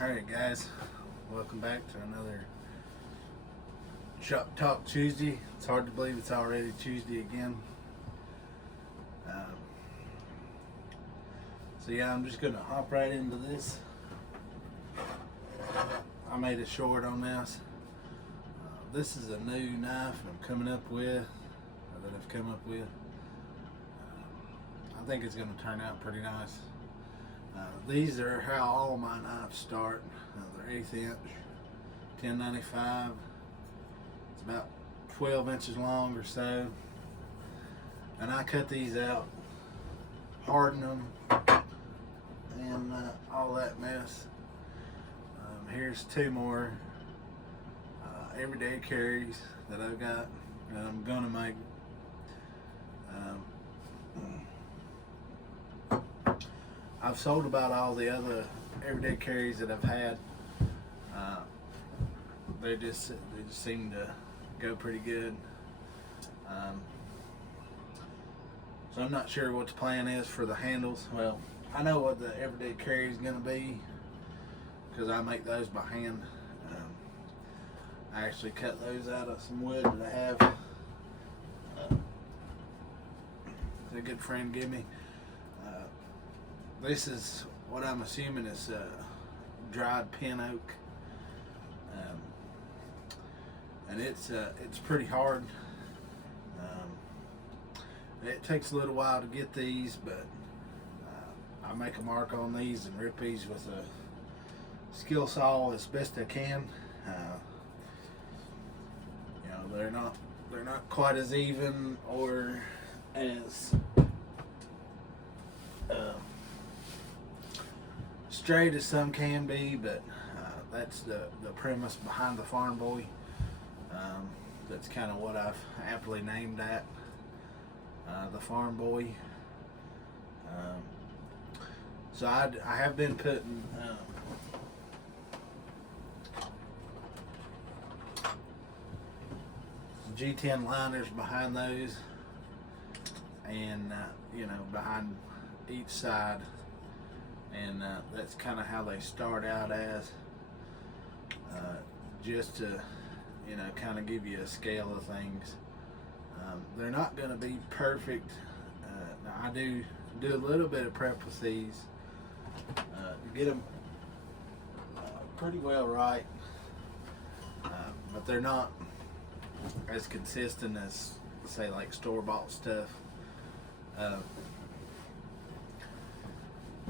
Alright guys, welcome back to another Shop Talk Tuesday. It's hard to believe it's already Tuesday again. So yeah, I'm just going to hop right into this. I made a short on this. This is a new knife I've come up with. I think it's going to turn out pretty nice. These are how all my knives start. They're 1/8 inch, 1095. It's about 12 inches long or so. And I cut these out, harden them, and all that mess. Here's two more everyday carries that I've got that I'm gonna make. I've sold about all the other everyday carries that I've had. They just seem to go pretty good. So I'm not sure what the plan is for the handles. Well, I know what the everyday carry is going to be because I make those by hand. I actually cut those out of some wood that I have. A good friend gave me. This is what I'm assuming is dried pin oak, and it's pretty hard. It takes a little while to get these, but I make a mark on these and rip these with a skill saw as best I can. They're not quite as even or as straight as some can be, but that's the premise behind the Farm Boy. That's kind of what I've aptly named that, the Farm Boy. So I have been putting G10 liners behind those, and behind each side, and that's kind of how they start out as, just to kind of give you a scale of things. They're not going to be perfect. Now I do a little bit of prep with these to get them pretty well right, but they're not as consistent as, say, like store-bought stuff.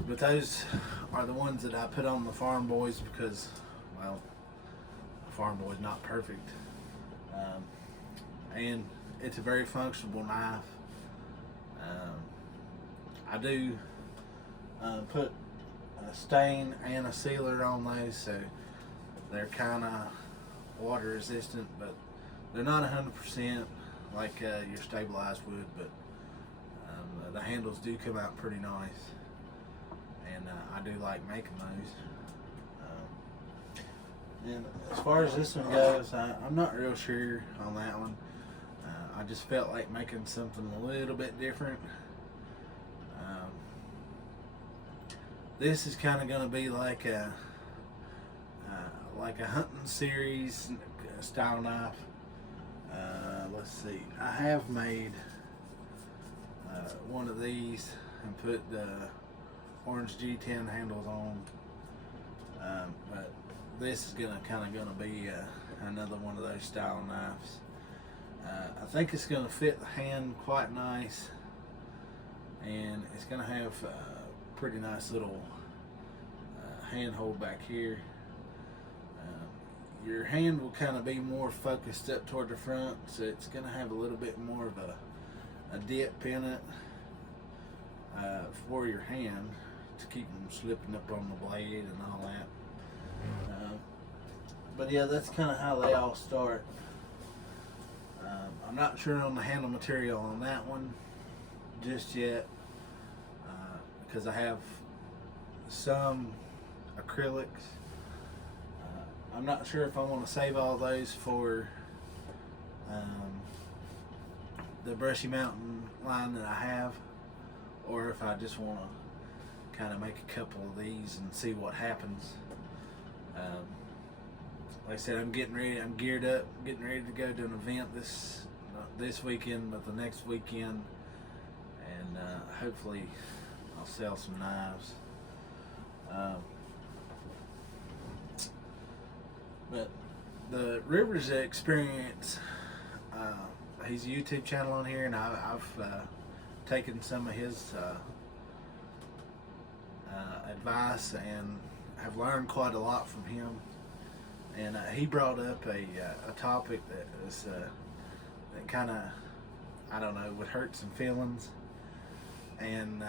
But those are the ones that I put on the Farm Boys because, well, the Farm Boy is not perfect, and it's a very functional knife. I do put a stain and a sealer on those, so they're kind of water resistant, but they're not 100% like your stabilized wood, but the handles do come out pretty nice, and I do like making those. And as far as this one goes, I'm not real sure on that one. I just felt like making something a little bit different. This is kind of going to be like a hunting series style knife. Let's see, I have made one of these and put the orange G10 handles on, but this is kind of be another one of those style knives. I think it's going to fit the hand quite nice, and it's going to have a pretty nice little handhold back here. Your hand will kind of be more focused up toward the front, so it's going to have a little bit more of a dip in it for your hand to keep them slipping up on the blade and all that. But yeah, that's kind of how they all start. I'm not sure on the handle material on that one just yet, because I have some acrylics. I'm not sure if I want to save all those for the Brushy Mountain line that I have, or if I just want to kind of make a couple of these and see what happens. Um, like I said, I'm getting ready. I'm geared up, getting ready to go to an event this not this weekend, but the next weekend, and hopefully I'll sell some knives. Um, but the Rivers Experience, he's a YouTube channel on here, and I've taken some of his advice and have learned quite a lot from him. And he brought up a topic that is that kind of, I don't know, would hurt some feelings, and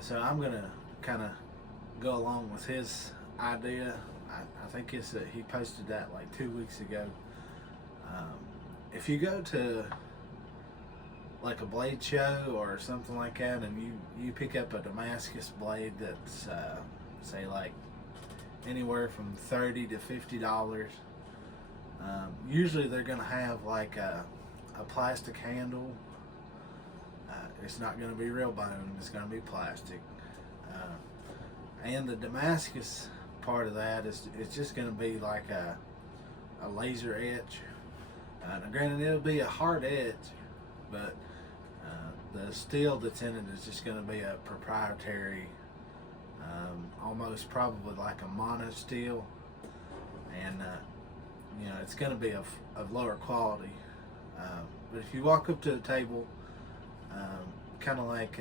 so I'm gonna kind of go along with his idea. I think he posted that like 2 weeks ago. If you go to like a blade show or something like that, and you pick up a Damascus blade that's say like anywhere from $30 to $50. Usually they're gonna have like a plastic handle. It's not gonna be real bone, it's gonna be plastic. And the Damascus part of that is it's just gonna be like a laser etch. Now granted, it'll be a hard etch, but the steel that's in it is just going to be a proprietary, almost probably like a mono steel, and it's going to be of lower quality. But if you walk up to the table, kind of like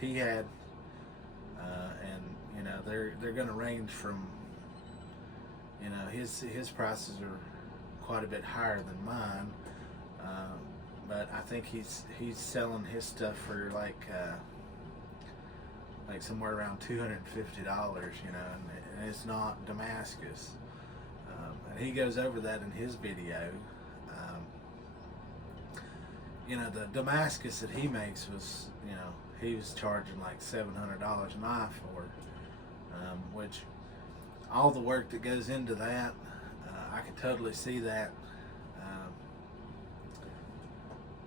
he had, and they're going to range from, his prices are quite a bit higher than mine. But I think he's selling his stuff for like somewhere around $250, and it's not Damascus. And he goes over that in his video. The Damascus that he makes was, he was charging like $700 a knife for, which all the work that goes into that, I can totally see that.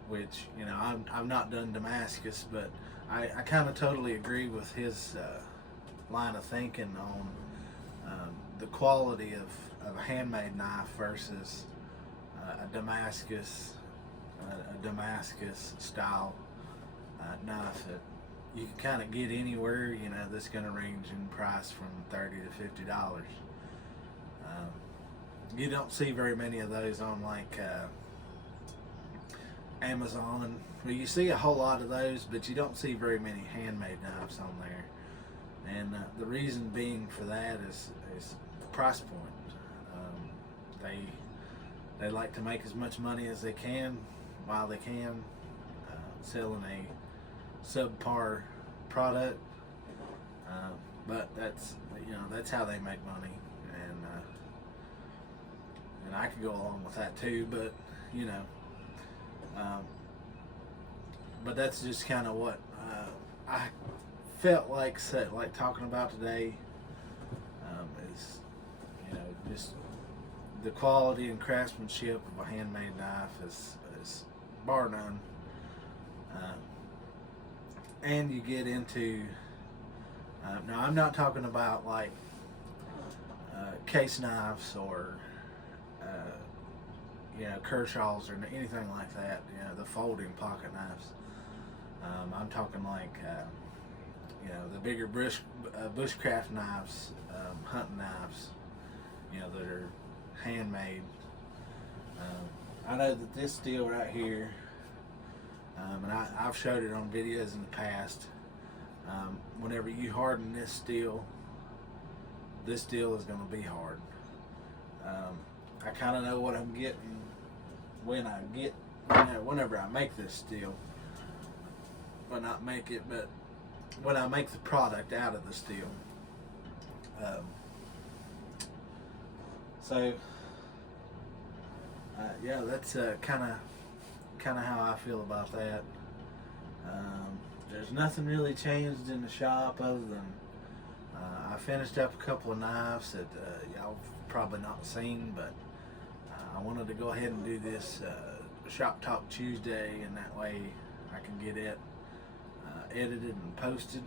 Which I've not done Damascus, but I kind of totally agree with his line of thinking on the quality of a handmade knife versus a Damascus style knife that you can kind of get anywhere. That's going to range in price from $30 to $50. You don't see very many of those on like Amazon. Well, you see a whole lot of those, but you don't see very many handmade knives on there. And the reason being for that is the price point. They like to make as much money as they can while they can, selling a subpar product. But that's how they make money, and I could go along with that too. But but that's just kind of what I felt like talking about today. Is just the quality and craftsmanship of a handmade knife is bar none. And you get into now I'm not talking about like case knives or Kershaws or anything like that, the folding pocket knives. I'm talking like the bigger bushcraft knives, hunting knives, that are handmade. I know that this steel right here, and I've showed it on videos in the past, whenever you harden this steel is going to be hard. I kind of know what I'm getting whenever I make this steel. Well, not make it, but when I make the product out of the steel. That's kind of how I feel about that. There's nothing really changed in the shop other than I finished up a couple of knives that y'all probably not seen, but I wanted to go ahead and do this Shop Talk Tuesday, and that way I can get it edited and posted.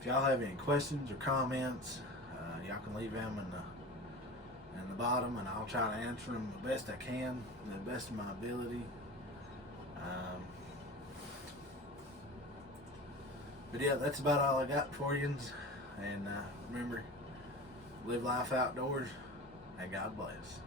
If y'all have any questions or comments, y'all can leave them in the bottom, and I'll try to answer them the best I can, the best of my ability. But yeah, that's about all I got for you. And remember, live life outdoors, and God bless.